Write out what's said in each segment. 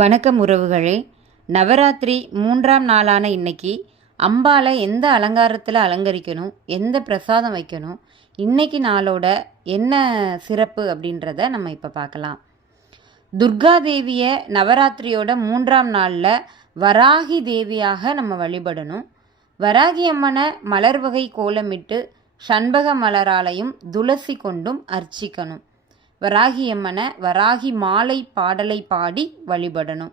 வணக்கம் உறவுகளே. நவராத்திரி 3ஆம் நாளான இன்னைக்கு அம்பாலை எந்த அலங்காரத்தில் அலங்கரிக்கணும், எந்த பிரசாதம் வைக்கணும், இன்னைக்கு நாளோட என்ன சிறப்பு அப்படின்றத நம்ம இப்போ பார்க்கலாம். துர்கா தேவியை நவராத்திரியோட 3ஆம் நாளில் வராகி தேவியாக நம்ம வழிபடணும். வராகி அம்மனை மலர் வகை கோலமிட்டு சண்பக மலராலையும் துளசி கொண்டும் அர்ச்சிக்கணும். வராகி அம்மனை வராகி மாலை பாடலை பாடி வழிபடணும்.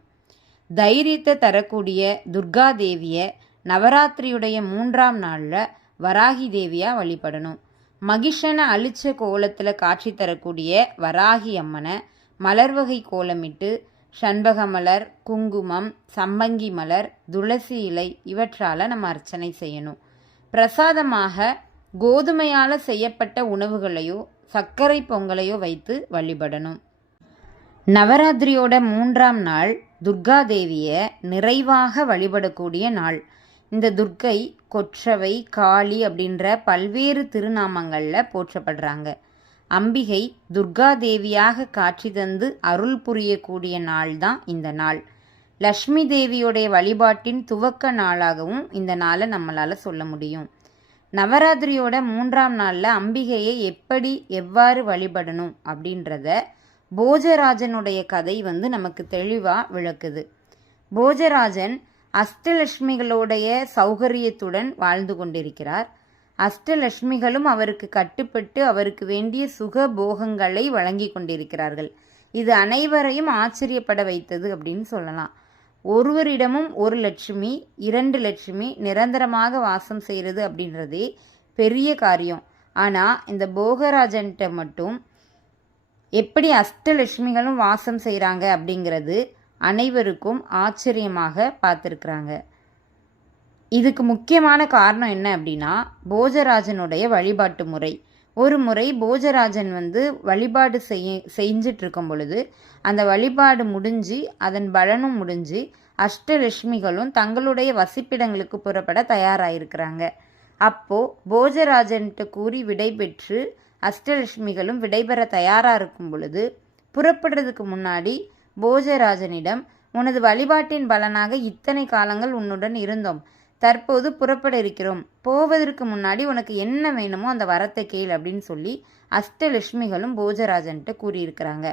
தைரியத்தை தரக்கூடிய துர்கா தேவியை நவராத்திரியுடைய 3ஆம் நாளில் வராகி தேவியாக வழிபடணும். மகிஷனை அழிச்ச கோலத்தில் காட்சி தரக்கூடிய வராகி அம்மனை மலர் வகை கோலமிட்டு சண்பக மலர், குங்குமம், சம்பங்கி மலர், துளசி இலை இவற்றால் நம்ம அர்ச்சனை செய்யணும். பிரசாதமாக கோதுமையால் செய்யப்பட்ட உணவுகளையோ சர்க்கரை பொங்கலையோ வைத்து வழிபடணும். நவராத்திரியோட 3ஆம் நாள் துர்கா தேவியை நிறைவாக வழிபடக்கூடிய நாள். இந்த துர்க்கை கொற்றவை, காளி அப்படின்ற பல்வேறு திருநாமங்களில் போற்றப்படுறாங்க. அம்பிகை துர்கா தேவியாக காட்சி தந்து அருள் புரியக்கூடிய நாள் தான் இந்த நாள். லக்ஷ்மி தேவியோடைய வழிபாட்டின் துவக்க நாளாகவும் இந்த நாளை நம்மளால் சொல்ல முடியும். நவராத்திரியோட 3ஆம் நாளில் அம்பிகையை எவ்வாறு வழிபடணும் அப்படின்றத போஜராஜனுடைய கதை நமக்கு தெளிவாக விளக்குது. போஜராஜன் அஷ்டலட்சுமிகளுடைய சௌகரியத்துடன் வாழ்ந்து கொண்டிருக்கிறார். அஷ்டலட்சுமிகளும் அவருக்கு கட்டுப்பட்டு அவருக்கு வேண்டிய சுக போகங்களை வழங்கி கொண்டிருக்கிறார்கள். இது அனைவரையும் ஆச்சரியப்பட வைத்தது அப்படின்னு சொல்லலாம். ஒருவரிடமும் ஒரு லட்சுமி, 2 லட்சுமி நிரந்தரமாக வாசம் செய்கிறது அப்படின்றதே பெரிய காரியம். ஆனால் இந்த போகராஜன்கிட்ட மட்டும் எப்படி அஷ்டலட்சுமிகளும் வாசம் செய்கிறாங்க அப்படிங்கிறது அனைவருக்கும் ஆச்சரியமாக பார்த்துருக்குறாங்க. இதுக்கு முக்கியமான காரணம் என்ன அப்படின்னா போஜராஜனுடைய வழிபாட்டு முறை. ஒரு முறை போஜராஜன் வழிபாடு செஞ்சிட்டு இருக்கும் பொழுது அந்த வழிபாடு முடிஞ்சு அதன் பலனும் முடிஞ்சு அஷ்டலட்சுமிகளும் தங்களுடைய வசிப்பிடங்களுக்கு புறப்பட தயாராகிருக்கிறாங்க. அப்போது போஜராஜன்கிட்ட கூறி விடைபெற்று அஷ்டலட்சுமிகளும் விடைபெற தயாராக இருக்கும் பொழுது புறப்படுறதுக்கு முன்னாடி போஜராஜனிடம், உனது வழிபாட்டின் பலனாக இத்தனை காலங்கள் உன்னுடன் இருந்தோம், தற்போது புறப்பட இருக்கிறோம், போவதற்கு முன்னாடி உனக்கு என்ன வேணுமோ அந்த வரத்தை கேள் அப்படின்னு சொல்லி அஷ்டலட்சுமிகளும் போஜராஜன்கிட்ட கூறியிருக்கிறாங்க.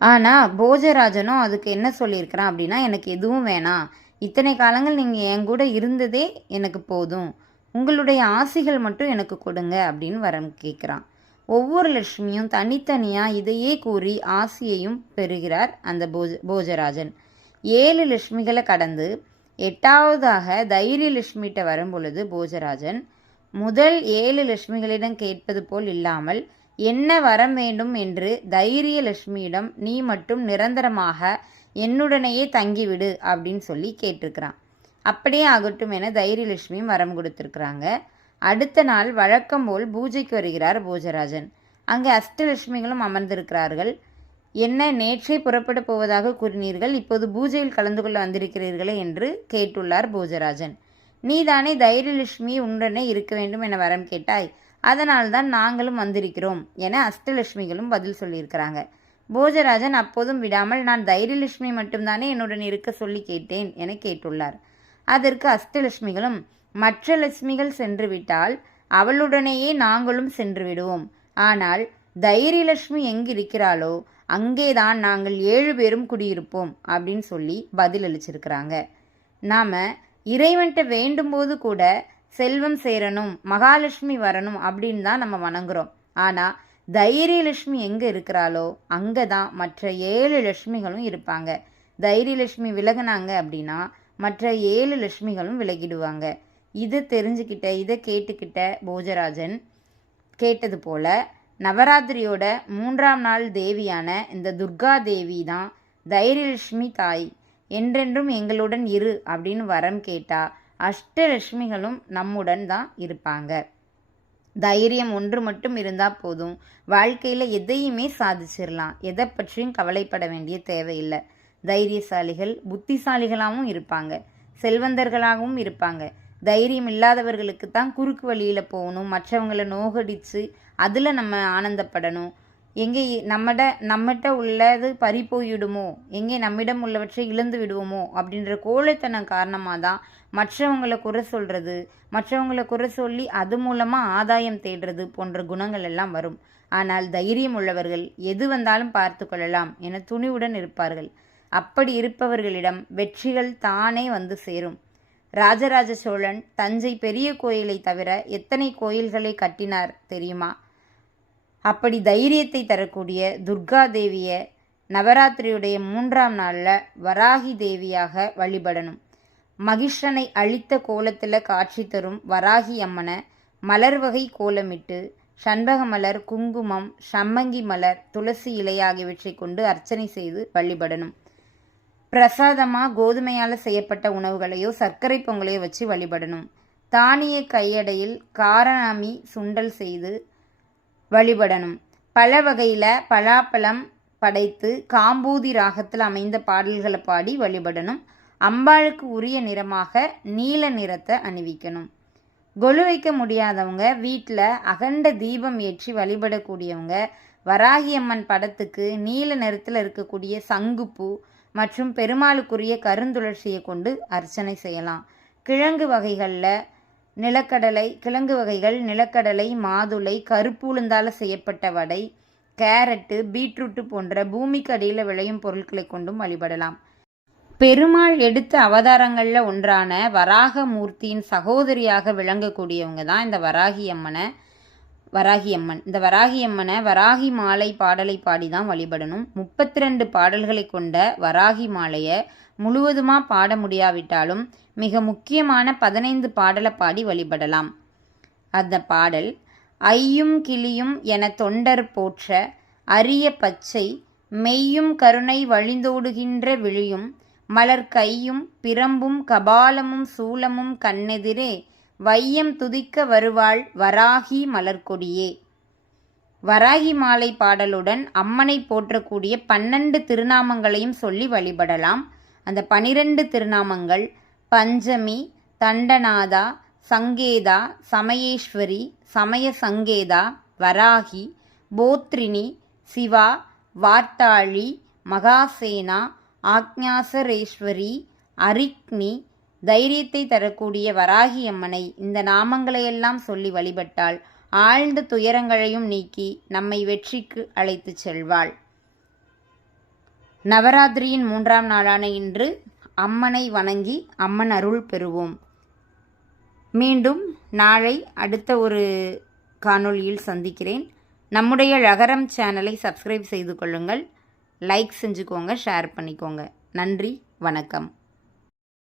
ஆனால் போஜராஜனும் அதுக்கு என்ன சொல்லியிருக்கிறான் அப்படின்னா, எனக்கு எதுவும் வேணாம், இத்தனை காலங்கள் நீங்கள் என் கூட இருந்ததே எனக்கு போதும், உங்களுடைய ஆசிகள் மட்டும் எனக்கு கொடுங்க அப்படின்னு வரம் கேட்குறான். ஒவ்வொரு லட்சுமியும் தனித்தனியாக இதையே கூறி ஆசியையும் பெறுகிறார் அந்த போஜராஜன். 7 லட்சுமிகளை கடந்து 8ஆவதாக தைரிய லட்சுமிகிட்ட வரும் பொழுது போஜராஜன் முதல் 7 லட்சுமிகளிடம் கேட்பது போல் இல்லாமல் என்ன வரம் வேண்டும் என்று தைரிய லட்சுமியிடம், நீ மட்டும் நிரந்தரமாக என்னுடனேயே தங்கிவிடு அப்படின்னு சொல்லி கேட்டிருக்கிறான். அப்படியே ஆகட்டும் என தைரியலட்சுமியும் வரம் கொடுத்துருக்குறாங்க. அடுத்த நாள் வழக்கம் போல் பூஜைக்கு வருகிறார் போஜராஜன். அங்கே அஷ்டலட்சுமிகளும் அமர்ந்திருக்கிறார்கள். என்ன, நேற்றே புறப்பட போவதாக கூறினீர்கள், இப்போது பூஜையில் கலந்து கொள்ள வந்திருக்கிறீர்களே என்று கேட்டுள்ளார் போஜராஜன். நீதானே தைரியலட்சுமி உடனே இருக்க வேண்டும் என வரம் கேட்டாய், அதனால்தான் நாங்களும் வந்திருக்கிறோம் என அஷ்டலட்சுமிகளும் பதில் சொல்லியிருக்கிறாங்க. போஜராஜன் அப்போதும் விடாமல், நான் தைரியலட்சுமி மட்டும்தானே என்னுடன் இருக்க சொல்லி கேட்டேன் என கேட்டுள்ளார். அதற்கு அஷ்டலட்சுமிகளும், மற்ற லட்சுமிகள் சென்று விட்டால் அவளுடனேயே நாங்களும் சென்று விடுவோம், ஆனால் தைரியலட்சுமி எங்கு இருக்கிறாளோ அங்கேதான் நாங்கள் 7 பேரும் குடியிருப்போம் அப்படின்னு சொல்லி பதில் அளிச்சிருக்கிறாங்க. நாம் இறைவன்கிட்ட வேண்டும் போது கூட செல்வம் சேரணும், மகாலட்சுமி வரணும் அப்படின்னு தான் நம்ம வணங்குறோம். ஆனால் தைரியலட்சுமி எங்கே இருக்கிறாளோ அங்கே தான் மற்ற 7 லட்சுமிகளும் இருப்பாங்க. தைரியலட்சுமி விலகினாங்க அப்படின்னா மற்ற 7 லட்சுமிகளும் விலகிடுவாங்க. இதை கேட்டுக்கிட்ட போஜராஜன் கேட்டது போல நவராத்திரியோட 3ஆம் நாள் தேவியான இந்த துர்கா தேவி தான் தைரியலட்சுமி தாய், என்றென்றும் எங்களுடன் இரு அப்படின்னு வரம் கேட்டா அஷ்டலட்சுமிகளும் நம்முடன் தான் இருப்பாங்க. தைரியம் ஒன்று மட்டும் இருந்தால் போதும், வாழ்க்கையில் எதையுமே சாதிச்சிடலாம், எதை பற்றியும் கவலைப்பட வேண்டிய தேவையில்லை. தைரியசாலிகள் புத்திசாலிகளாகவும் இருப்பாங்க, செல்வந்தர்களாகவும் இருப்பாங்க. தைரியம் இல்லாதவர்களுக்கு தான் குறுக்கு வழியில் போகணும், மற்றவங்களை நோகடித்து அதில் நம்ம ஆனந்தப்படணும், எங்கே நம்மகிட்ட உள்ளது பறி போயிடுமோ, எங்கே நம்மிடம் உள்ளவற்றை இழந்து விடுவோமோ அப்படின்ற கோழைத்தனம் காரணமாக தான் மற்றவங்களை குறை சொல்கிறது, மற்றவங்களை குறை சொல்லி அது மூலமாக ஆதாயம் தேடுறது போன்ற குணங்கள் எல்லாம் வரும். ஆனால் தைரியம் உள்ளவர்கள் எது வந்தாலும் பார்த்து கொள்ளலாம் என துணிவுடன் இருப்பார்கள். அப்படி இருப்பவர்களிடம் வெற்றிகள் தானே வந்து சேரும். ராஜராஜ சோழன் தஞ்சை பெரிய கோயிலை தவிர எத்தனை கோயில்களை கட்டினார் தெரியுமா? அப்படி தைரியத்தை தரக்கூடிய துர்கா தேவியை நவராத்திரியுடைய 3ஆம் நாளில் வராகி தேவியாக வழிபடணும். மகிஷனை அழித்த கோலத்தில் காட்சி தரும் வராகி அம்மனை மலர் வகை கோலமிட்டு சண்பக மலர், குங்குமம், சம்மங்கி மலர், துளசி இலை ஆகியவற்றை கொண்டு அர்ச்சனை செய்து வழிபடணும். பிரசாதமாக கோதுமையால் செய்யப்பட்ட உணவுகளையோ சர்க்கரை பொங்கலையோ வச்சு வழிபடணும். தானிய கையடையில் காரணாமி சுண்டல் செய்து வழிபடணும். பல வகையில் பலாப்பழம் படைத்து காம்பூதி ராகத்தில் அமைந்த பாடல்களை பாடி வழிபடணும். அம்பாளுக்கு உரிய நிறமாக நீல நிறத்தை அணிவிக்கணும். கொலு வைக்க முடியாதவங்க வீட்டில் அகண்ட தீபம் ஏற்றி வழிபடக்கூடியவங்க வராகியம்மன் படத்துக்கு நீல நிறத்தில் இருக்கக்கூடிய சங்குப்பூ மற்றும் பெருமாளுக்குரிய கருந்துளசியை கொண்டு அர்ச்சனை செய்யலாம். கிழங்கு வகைகள் நிலக்கடலை, மாதுளை, கருப்பு உளுந்தால் செய்யப்பட்ட வடை, கேரட்டு, பீட்ரூட்டு போன்ற பூமிக்கு அடியில் விளையும் பொருட்களை கொண்டும் வழிபடலாம். பெருமாள் எடுத்த அவதாரங்களில் ஒன்றான வராகமூர்த்தியின் சகோதரியாக விளங்கக்கூடியவங்க தான் இந்த வராகியம்மன். இந்த வராகியம்மனை வராகி மாலை பாடலை பாடி தான் வழிபடணும். 32 பாடல்களை கொண்ட வராகி மாலையை முழுவதுமாக பாட முடியாவிட்டாலும் மிக முக்கியமான 15 பாடலை பாடி வழிபடலாம். அந்த பாடல்: ஐயும் கிளியும் என தொண்டர் போற்ற அரிய பச்சை மெய்யும் கருணை வழிந்தோடுகின்ற விழியும் மலர் கையும் பிரம்பும் கபாலமும் சூலமும் கண்ணெதிரே வையம் துதிக்க வருவாள் வராகி மலர்கொடியே. வராகி மாலை பாடலுடன் அம்மனை போற்றக்கூடிய 12 திருநாமங்களையும் சொல்லி வழிபடலாம். அந்த 12 திருநாமங்கள்: பஞ்சமி, தண்டநாதா, சங்கேதா, சமயேஸ்வரி, சமய சங்கேதா, வராகி, போத்ரினி, சிவா, வார்த்தாளி, மகாசேனா, ஆக்ஞாசரேஸ்வரி, அரிக்னி. தைரியத்தை தரக்கூடிய வராகி அம்மனை இந்த நாமங்களையெல்லாம் சொல்லி வழிபட்டால் ஆழ்ந்த துயரங்களையும் நீக்கி நம்மை வெற்றிக்கு அழைத்து செல்வாள். நவராத்திரியின் 3ஆம் நாளான இன்று அம்மனை வணங்கி அம்மன் அருள் பெறுவோம். மீண்டும் நாளை அடுத்த ஒரு காணொளியில் சந்திக்கிறேன். நம்முடைய ழகரம் சேனலை சப்ஸ்கிரைப் செய்து கொள்ளுங்கள். லைக் செஞ்சுக்கோங்க, ஷேர் பண்ணிக்கோங்க. நன்றி, வணக்கம்.